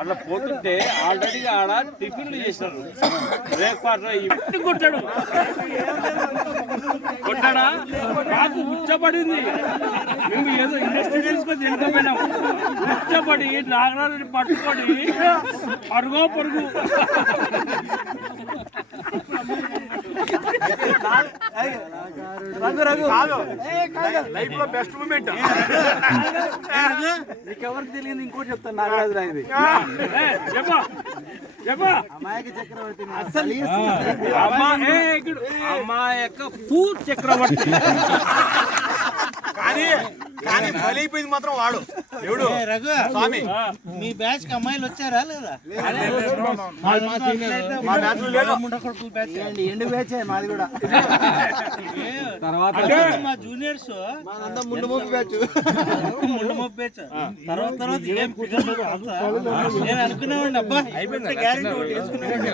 అట్లా పోతుంటే ఆల్రెడీ ఆడ టిఫిన్లు చేసినారు, బ్రేక్ఫాస్ట్ ఇప్పుడు కొట్టాడా నాకు ఉచ్చబడింది. మేము ఏదో ఇండస్ట్రీ తీసుకొని తినకపోయినాం, ఉచ్చబడి నాగరాజుని పట్టుకొని పరుగో పరుగు. లైఫ్ లో బెస్ట్ మూమెంట్. నీకెవరికి తెలియదు ఇంకోటి చెప్తాను, నాగరాజు రాయది అమాయక చక్రవర్తి అమ్మాయక పూ చక్రవర్తి. కానీ బలైపోయింది మాత్రం వాడు ఎవడు స్వామి. మీ బ్యాచ్ కి అమ్మాయిలు వచ్చారా లేదా? ఎండు బ్యాచ్ మాది కూడా. తర్వాత మా జూనియర్స్ ముందు మోపు బ్యాచ్ తర్వాత ఏం నేను అనుకున్నామండి, అబ్బా అయిపోయింది గ్యారెంటీ ఒకటి వేసుకున్నామండి.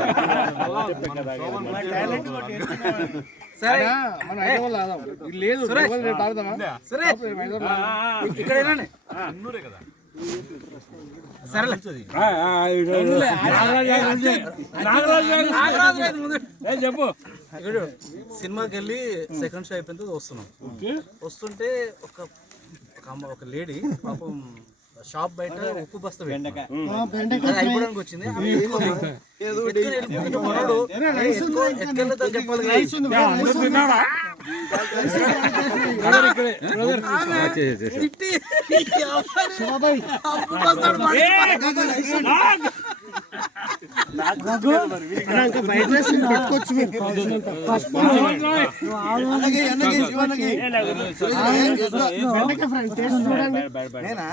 చెప్పు. సినిమాకి వెళ్ళి సెకండ్ షో అయిపోయిన వస్తున్నాం. వస్తుంటే ఒక లేడీ పాపం షాప్ బయట ఉప్పు బస్తా అయిపోవడానికి వచ్చింది.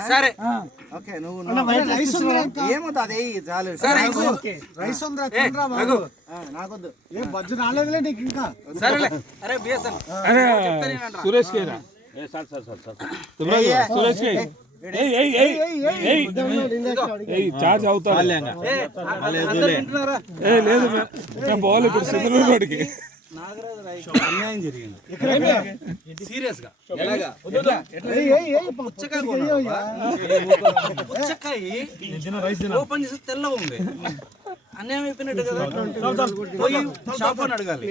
సరే ఓకే, నువ్వు ఏమవుతా అదే చాలు. నాకొద్దు, ఏం బజ్జు రాలేదులే నీకు ఇంకా. సరేలే. అరే బిఎస్ఎన్ సురేష్ కేరా సురేష్ చార్జ్ అవుతా లేదు బాల్ ఇప్పుడు చంద్రబాబు రోడ్డుకి అన్యాయం జరిగింది సీరియస్ గా. ఓపెన్ చేసి తెల్ల ఉంది, అన్యాయం అయిపోయినట్టు కదా. పోయి షాప్ అని అడగాలి.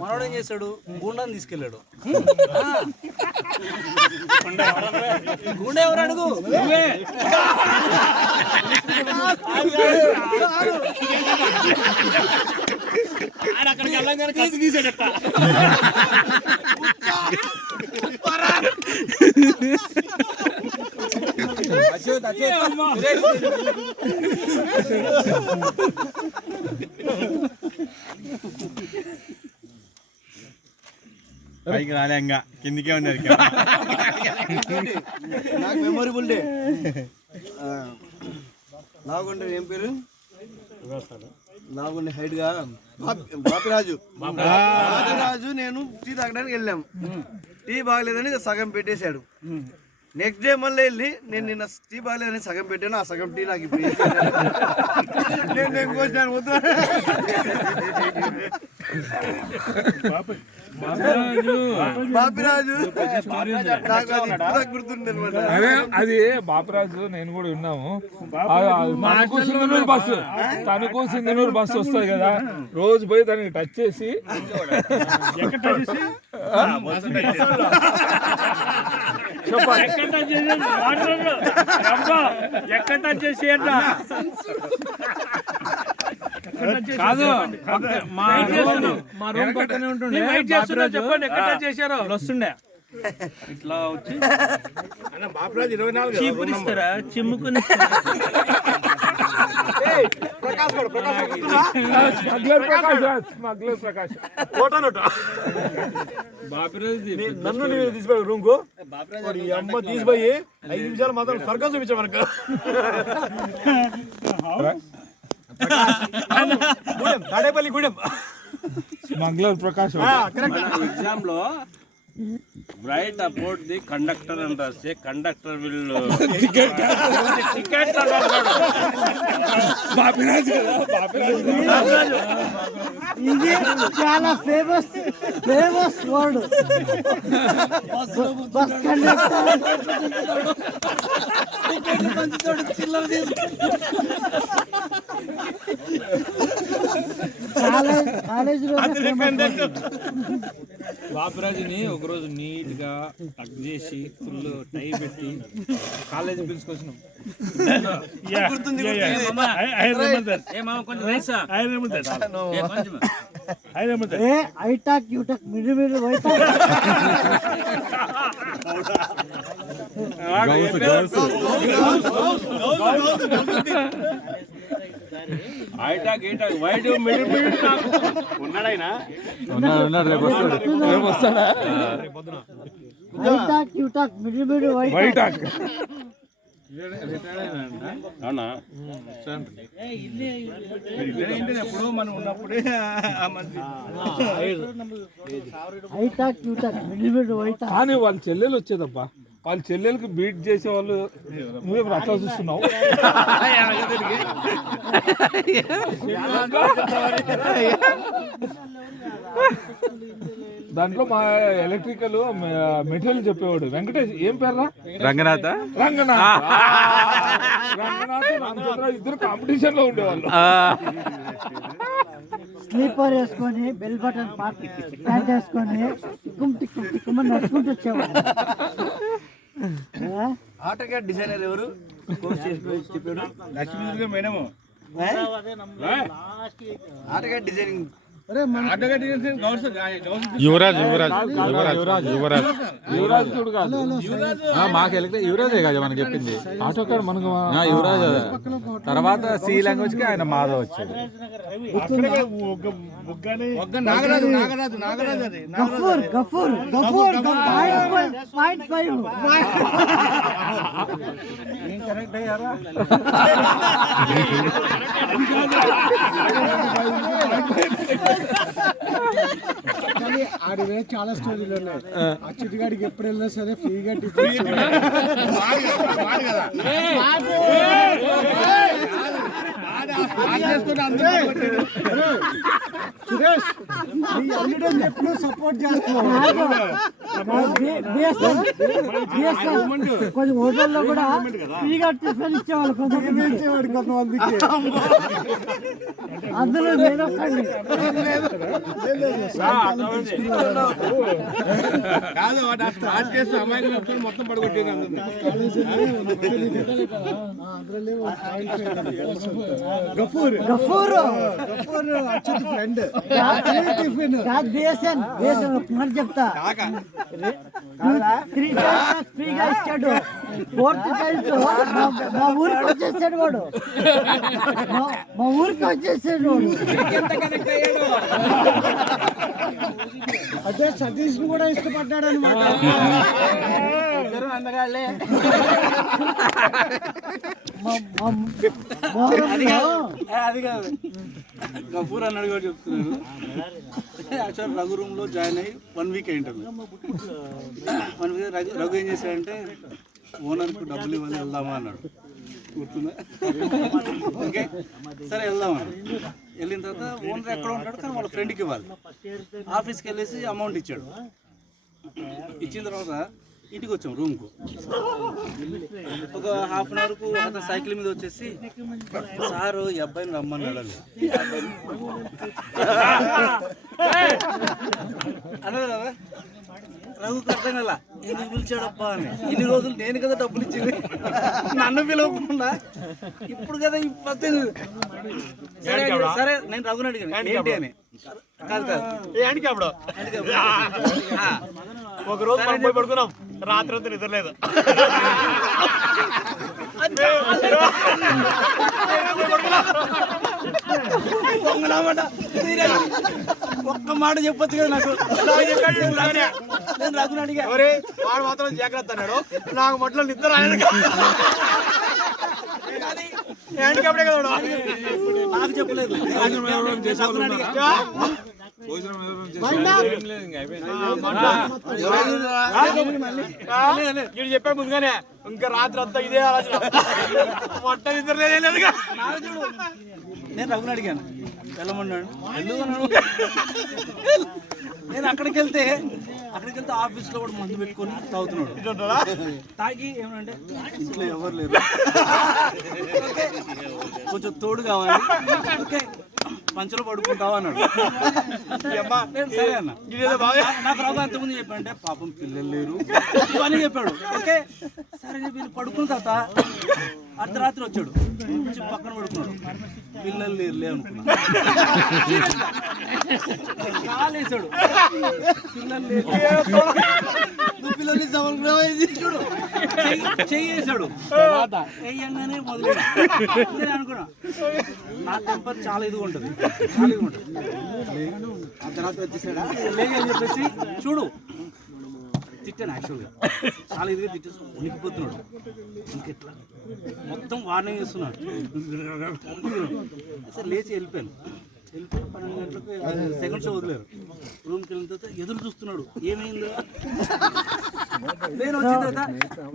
మనోడు ఏం చేశాడు, గుండాన్ని తీసుకెళ్ళాడు. గుండా ఎవరు అడుగు, అక్కడికి వెళ్ళగానే కలిసి తీసాడట. పైకి రాలే, ఇంకా కిందికే ఉన్నది. నాకు మెమొరబుల్ డే. నాగుండే ఏం పేరు, నాగుండే హైట్ గా బాపిరాజు. నేను టీ తాగడానికి వెళ్ళాం. టీ బాగలేదని సగం పెట్టేశాడు. నెక్స్ట్ డే మళ్ళీ వెళ్ళి నేను నిన్న టీ బాగలేదని సగం పెట్టాను, ఆ సగం టీ నాకు ఇప్పుడు నేను కోసాను. వద్దు బాపిరాజు గుర్తుండే అనమాట. అది బాపరాజు నేను కూడా విన్నాము. తనకు సింధనూరు బస్సు వస్తుంది కదా, రోజు పోయి దానికి టచ్ చేసి కాదు మా రూమ్ పక్కనే ఉంటుండే. చెప్పండి ఎక్కడ చేశారో వస్తుండే. ఇట్లా వచ్చి చీపురిస్తారా, చిమ్ముకుని స్మగ్లర్ ప్రకాష్ నన్ను తీసుకుపోయి రూమ్ కు అమ్మ తీసిపోయి 5 నిమిషాలు మాత్రం స్వర్గం చూపించా మనకు. తాడేపల్లి గూడెం స్మగ్లర్ ప్రకాష్ ఎగ్జామ్ లో రైట్ అబౌట్ ది కండక్టర్ అని రాస్తే కండక్టర్ విల్ టికెట్ బాపిరాజు కదా, బాపిరాజు. ఇది చాలా ఫేమస్ వర్డ్. బస్ కండక్టర్ కాలేజీలో బాపిరాజుని ఒకరోజు నీట్ గా టక్ చేసి ఫుల్ టై పెట్టి కాలేజీ పిలుచుకొచ్చినాం. I talk you talk middle why talk. I talk wide middle ఉన్నాడైనా రేపు వస్తాడా? I talk you talk middle why talk. అవునా? ఎప్పుడు మనం ఉన్నప్పుడే I talk you talk middle why talk. కానీ వాళ్ళ చెల్లెలు వచ్చేదబ్బా, వాళ్ళ చెల్లెలకి బీట్ చేసే వాళ్ళు నువ్వే అట్లా చూస్తున్నావు. దాంట్లో మా ఎలక్ట్రికల్ మెటీరియల్ చెప్పేవాడు వెంకటేష్, ఏం పేర్రా? రంగనాథ్. ఇద్దరు కాంపిటీషన్ లో ఉండేవాళ్ళు. స్లీపర్ వేసుకొని బెల్ బటన్ ప్యాంట్ వేసుకొని టిక్కుమని నడుచుకుంటూ వచ్చేవాడు. ఆటోకాడ్ డిజైనర్ ఎవరు కోర్స్ చెప్పాడు? Lakshmi madam. AutoCAD designing Yuvraj కూడా కాదు, మాకు యువరాజే కదా మనకి చెప్పింది. ఆటో కార్డ్ మనకు యువరాజ్. తర్వాత సి లాంగ్వేజ్ కి ఆయన మాధవ్ వచ్చాడు. గఫూర్ 5.5. కరెక్ట్ అయ్యారా? ఆడివే చాలా స్టోరీలు ఉన్నాయి. ఆ చిట్టుగాడికి ఎప్పుడు వెళ్ళినా సరే ఫ్రీగా టికెట్. సురేష్, నీ అల్లుడని ఎప్పుడు సపోర్ట్ చేస్తున్నావు. కొంచెం హోటల్లో కూడా ఫ్రీగా టిఫిన్ ఇచ్చేవాళ్ళు కొంతమందికి. అందులో నేను ఒక్కడిని. మొత్తం పడగొట్టిన గఫూర్ అచ్యుత్ ఫ్రెండ్. మరి చెప్తా, 3 times ఫ్రీగా ఇచ్చాడు. 4th టైమ్స్ మా ఊరికి వచ్చేసాడు వాడు. మా ఊరికి వచ్చేసాడు వాడు. అదే సతీష్ ని కూడా ఇష్టపడ్డాడు అనమాట. అది కాదు, గఫూర్ అన్నాడు కూడా చెప్తున్నాను. యాక్చువల్ రఘు రూమ్ లో జాయిన్ అయ్యి 1 week అయింటాను. 1 week రఘు ఏం చేశాడంటే ఓనర్కు డబ్బులు ఇవ్వాలి, వెళ్దామా అన్నాడు. గుర్తుందా? ఓకే సరే వెళ్దామని వెళ్ళిన తర్వాత ఓనర్ ఎక్కడ ఉంటాడు కానీ వాళ్ళ ఫ్రెండ్కి ఇవ్వాలి. ఆఫీస్కి వెళ్ళేసి అమౌంట్ ఇచ్చాడు. ఇచ్చిన తర్వాత ఇంటికి వచ్చాం రూమ్కు. ఒక హాఫ్ అన్ అవర్కు అతను సైకిల్ మీద వచ్చేసి, సారు ఈ అబ్బాయిని రమ్మన్నాడు అని అన్నది కదా. రఘుకి అర్థం కదా ఎందుకు పిలిచాడబ్బా అని. ఇన్ని రోజులు నేను కదా డబ్బులు ఇచ్చింది, నన్ను పిలవకుండా ఇప్పుడు కదా ఫస్ట్. సరే నేను రఘుని అడిగాను ఏంటి అని. కాదు కాదు ఒక రోజు మనం పోయి పడుకున్నాం, రాత్రి అంతా నిద్రలేదు. ఒక్క మాట చెప్పొచ్చు కదా నాకు. నేను రఘుని అడిగా, వాడు మాత్రం జాగ్రత్త అన్నాడు. నాకు మట్లో నిద్ర హ్యాండిక్యాప్డే కదా నాకు చెప్పలేదు. వీడు చెప్పాడు ముందుగానే ఇంకా రాత్రి అంతా ఇదే ఆలోచన మొట్ట నిద్ర లేదుగా. నేను రఘుని అడిగాను వెళ్ళమన్నాడు ఎందుకన్నాడు. నేను అక్కడికి వెళ్తే ఆఫీస్లో కూడా మందు పెట్టుకొని తాగుతున్నాడు. తాగి ఏమంటే ఇంట్లో ఎవరు లేరు, ఓకే కొంచెం తోడు కావాలి, ఓకే పంచలో పడుకుంటావా అన్నాడు. నేను సరే అన్న. నాకు రఘు అంతకుముందు చెప్పాడంటే పాపం పిల్లలు లేరు అని చెప్పాడు. ఓకే సరే వీళ్ళు పడుకున్న తర్వాత అర్ధరాత్రి వచ్చాడు, వచ్చి పక్కన పడుకున్నాడు. పిల్లలు లేరులే అనుకున్నాడు, కాలేసాడు. పిల్లలు లేరు, నువ్వు పిల్లలు చూడు చెయ్యేసాడు. వేయంగానే మొదలు నేను అనుకున్నా నా టెంపర్ చాలా ఇదిగా ఉంటుంది, చాలా ఇదిగా ఉంటుంది. అర్ధరాత్రి వచ్చేసాడా లేని అని చెప్పేసి చూడు తిట్టాను. యాక్చువల్గా చాలా ఇదిగా తిట్టేసి ఉనికిపోతున్నాడు. ఇంకెట్లా మొత్తం వార్నింగ్ చేస్తున్నాడు. అసలు లేచి వెళ్ళిపోయాను. 12 గంటలకు సెకండ్ షో వదిలేరు. రూమ్కి వెళ్ళిన తర్వాత ఎదురు చూస్తున్నాడు ఏమైందో. నేను వచ్చిన తర్వాత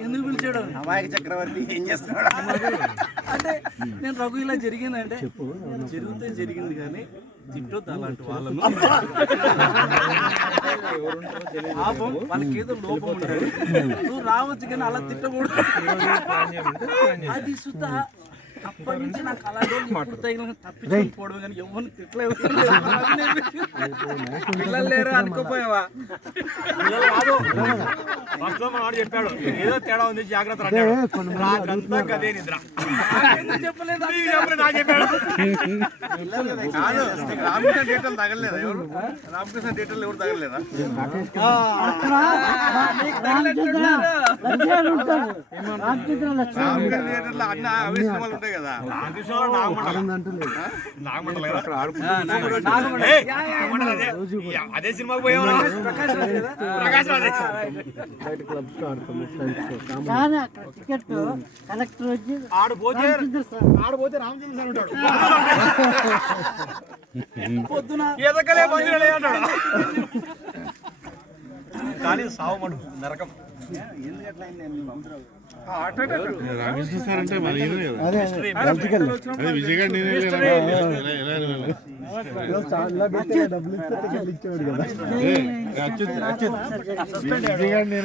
ఎందుకు పిలిచాడు అమాయక చక్రవర్తి ఏం చేస్తున్నాడు అంటే నేను రఘు ఇలా జరిగిందంటే జరిగితే జరిగింది కానీ తిట్టొద్దు అలాంటి వాళ్ళను. పాపం వాళ్ళకి ఏదో లోపం ఉంటుంది, నువ్వు రావచ్చు కానీ అలా తిట్టకూడదు. అది సుతా అప్పటి నుంచి నాకు అలాగే ఎప్పుడు తగిన తప్పించుకోవడం కానీ ఎవరిని తిట్టలేదు. పిల్లలు లేరు అనుకోపోయావా? చెప్పాడు ఏదో తేడా ఉంది జాగ్రత్త చెప్పలేదు. రామకృష్ణ డేటలు తగలేదా? ఎవరు రామకృష్ణ డేటలు ఎవరు తగలేదా? అన్న అవే సినిమాలు ఉంటాయి కదా. అదే సినిమాకి పోయావు. కానీ అక్కడ టికెట్ కలెక్టర్ వచ్చి ఆడపోతే రామచంద్ర సార్ ఉంటాడు. పొద్దున ఎదకలే బంధువులే అంటాడు. కానీ సావు మడు నరకం. రామకృష్ణ సార్ అంటే మరి విజయగాడు